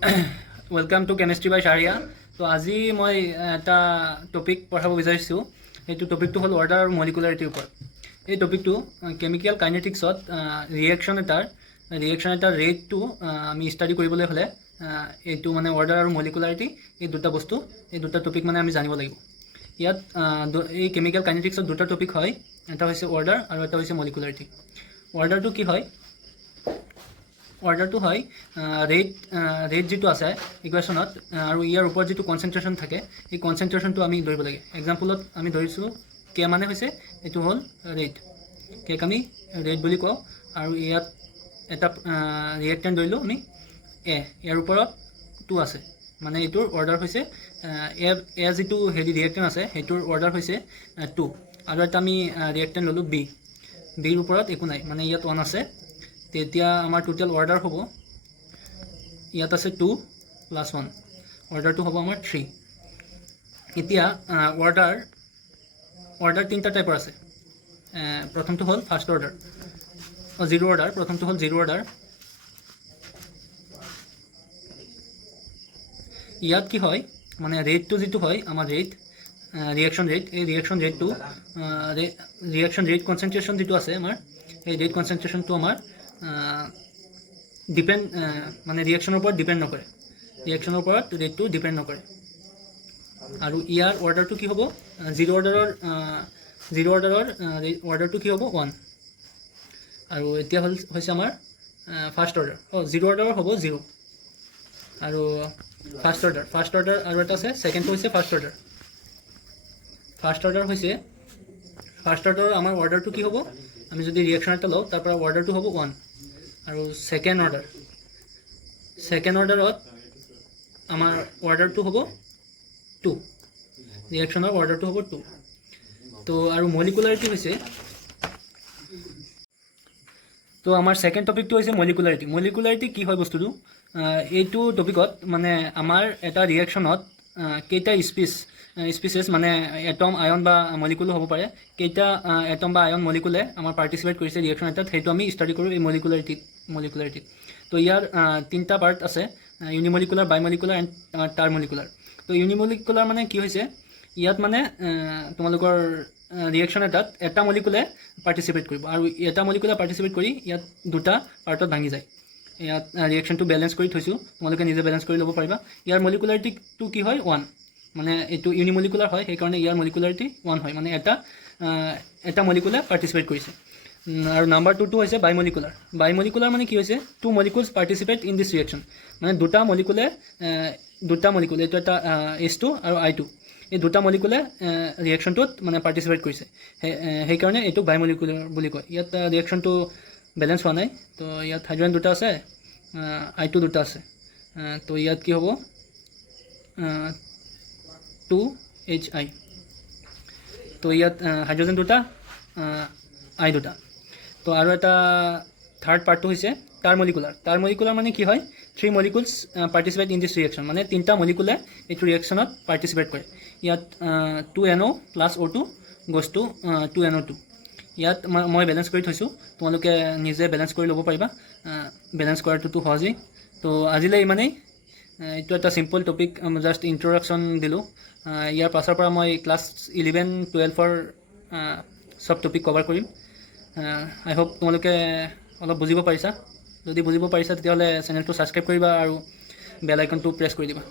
Welcome to chemistry বাই চাৰিয়া। তো আজি মই এটা টপিক পঢ়াব বিচাৰিছোঁ। সেইটো টপিকটো হ'ল অৰ্ডাৰ আৰু মলিকুলাৰিটিৰ ওপৰত। এই টপিকটো কেমিকেল কাইনেটিক্সত ৰিয়েকশ্যন এটাৰ ৰেটটো আমি ষ্টাডি কৰিবলৈ হ'লে এইটো মানে অৰ্ডাৰ আৰু মলিকুলাৰিটি এই দুটা টপিক মানে আমি জানিব লাগিব। ইয়াত এই কেমিকেল কাইনেটিক্সত দুটা টপিক হয়, এটা হৈছে অৰ্ডাৰ আৰু এটা হৈছে মলিকুলাৰিটি। অৰ্ডাৰটো কি হয়? অৰ্ডাৰটো হয় ৰেট যিটো আছে ইকুৱেশ্যনত আৰু ইয়াৰ ওপৰত যিটো কনচেনট্ৰেশ্যন থাকে এই কনচেনট্ৰেশ্যনটো আমি ধৰিব লাগে। এক্সাম্পলত আমি ধৰিছোঁ কে মানে হৈছে এইটো হ'ল ৰেট, কেক আমি ৰেট বুলি কওঁ। আৰু ইয়াত এটা ৰিয়েক্টেণ্ট ধৰিলোঁ আমি ইয়াৰ ওপৰত 2 আছে, মানে এইটোৰ অৰ্ডাৰ হৈছে যিটো ৰিয়েক্টেণ্ট আছে সেইটোৰ অৰ্ডাৰ হৈছে 2। আৰু এটা আমি ৰিয়েক্টেণ্ট ল'লোঁ বিৰ ওপৰত একো নাই, মানে ইয়াত 1 আছে। তেতিয়া আমাৰ টোটেল অৰ্ডাৰ হ'ব, ইয়াত আছে 2 + 1, অৰ্ডাৰটো হ'ব আমাৰ 3। এতিয়া অৰ্ডাৰ তিনিটা টাইপৰ আছে। প্ৰথমটো হ'ল ফাৰ্ষ্ট অৰ্ডাৰ, জিৰ' অৰ্ডাৰ। প্ৰথমটো হ'ল জিৰ' অৰ্ডাৰ। ইয়াত কি হয়, মানে ৰেটটো যিটো হয় আমাৰ ৰিয়েকশ্যন ৰেট, এই ৰিয়েকশ্যন ৰেট কনচেনট্ৰেশ্যন যিটো আছে আমাৰ, এই ৰেট কনচেনট্ৰেশ্যনটো আমাৰ মানে ৰিয়েকশ্যনৰ ওপৰত ডিপেণ্ড নকৰে, ৰিয়েকশ্যনৰ ওপৰত ৰেটটো ডিপেণ্ড নকৰে। আৰু ইয়াৰ অৰ্ডাৰটো কি হ'ব? জিৰ' অৰ্ডাৰৰ অৰ্ডাৰটো কি হ'ব? 1। আৰু এতিয়া হৈছে আমাৰ ফাৰ্ষ্ট অৰ্ডাৰ। জিৰ' অৰ্ডাৰৰ হ'ব 0। আৰু ফাৰ্ষ্ট অৰ্ডাৰ আৰু এটা আছে, ছেকেণ্ডটো হৈছে ফাৰ্ষ্ট অৰ্ডাৰ। ফাৰ্ষ্ট অৰ্ডাৰৰ আমাৰ অৰ্ডাৰটো কি হ'ব? আমি যদি ৰিয়েকশ্যন এটা লওঁ তাৰ পৰা অৰ্ডাৰটো হ'ব 1। আৰু ছেকেণ্ড অৰ্ডাৰত আমাৰ অৰ্ডাৰটো হ'ব 2, ৰিয়েকশ্যনৰ অৰ্ডাৰটো হ'ব 2। তো আৰু মলিকুলাৰিটি হৈছে, তো আমাৰ ছেকেণ্ড টপিকটো হৈছে মলিকুলাৰিটি। মলিকুলাৰিটি কি হয় বস্তুটো? এইটো টপিকত মানে আমাৰ এটা ৰিয়েকশ্যনত কেইটা স্পিচেছ মানে এটম, আয়ন বা মলিকুলো হ'ব পাৰে, কেইটা এটম বা আয়ন মলিকুলে আমাৰ পাৰ্টিচিপেট কৰিছে ৰিয়েকশ্যন এটাত, সেইটো আমি ষ্টাডি কৰোঁ এই মলিকুলাৰিটিত। তো ইয়াৰ তিনিটা পাৰ্ট আছে, ইউনিমলিকুলাৰ, বাইমলিকুলাৰ এণ্ড টাৰমলিকুলাৰ। তো ইউনিমলিকুলাৰ মানে কি হৈছে, ইয়াত মানে তোমালোকৰ ৰিয়েকশ্যন এটাত এটা মলিকুলে পাৰ্টিচিপেট কৰিব, আৰু এটা মলিকুলে পাৰ্টিচিপেট কৰি ইয়াত দুটা পাৰ্টত ভাঙি যায়। ইয়াত ৰিয়েকশ্যনটো বেলেঞ্চ কৰি থৈছোঁ, তোমালোকে নিজে বেলেঞ্চ কৰি ল'ব পাৰিবা। ইয়াৰ মলিকুলাৰিটিটো কি হয়? 1, মানে এইটো ইউনিমলিকুলাৰ হয়, সেইকাৰণে ইয়াৰ মলিকুলাৰিটি 1 হয়, মানে এটা মলিকুলে পাৰ্টিচিপেট কৰিছে। আৰু নাম্বাৰ 2টো হৈছে বাইমলিকুলাৰ মানে কি হৈছে? 2 molecules participate in this reaction, মানে দুটা মলিকুলে এইটো এটা H2 আৰু I2, এই দুটা মলিকুলে ৰিয়েকশ্যনটোত মানে পাৰ্টিচিপেট কৰিছে, সেইকাৰণে এইটো বাইমলিকুলাৰ বুলি কয়। ইয়াত ৰিয়েকশ্যনটো বেলেঞ্চ হোৱা নাই, তো ইয়াত হাইড্ৰজেন দুটা আছে, I2 দুটা আছে। তো ইয়াত কি হ'ব? 2Hi। তো ইয়াত হাইড্ৰজেন দুটা, I দুটা। তো আৰু এটা থাৰ্ড পাৰ্টটো হৈছে টাৰমলিকুলাৰ মানে কি হয়? 3 molecules participate in this reaction, মানে তিনিটা মলিকুলে এইটো ৰিয়েকশ্যনত পাৰ্টিচিপেট কৰে। ইয়াত 2NO + O2 goes to 2NO2। ইয়াত মই বেলেঞ্চ কৰি থৈছোঁ, তোমালোকে নিজে বেলেঞ্চ কৰি ল'ব পাৰিবা, বেলেঞ্চ কৰাটোতো সহজেই। তো আজিলৈ ইমানেই। এইটো এটা চিম্পল টপিক, জাষ্ট ইণ্ট্ৰডাকশ্যন দিলোঁ। ইয়াৰ পাছৰ পৰা মই ক্লাছ 11-12ৰ চব টপিক কভাৰ কৰিম। আই হোপ তোমালোকে অলপ বুজিব পাৰিছা। যদি বুজিব পাৰিছা তেতিয়াহ'লে চেনেলটো ছাবস্ক্ৰাইব কৰিবা আৰু বেল আইকনটো প্ৰেছ কৰি দিবা।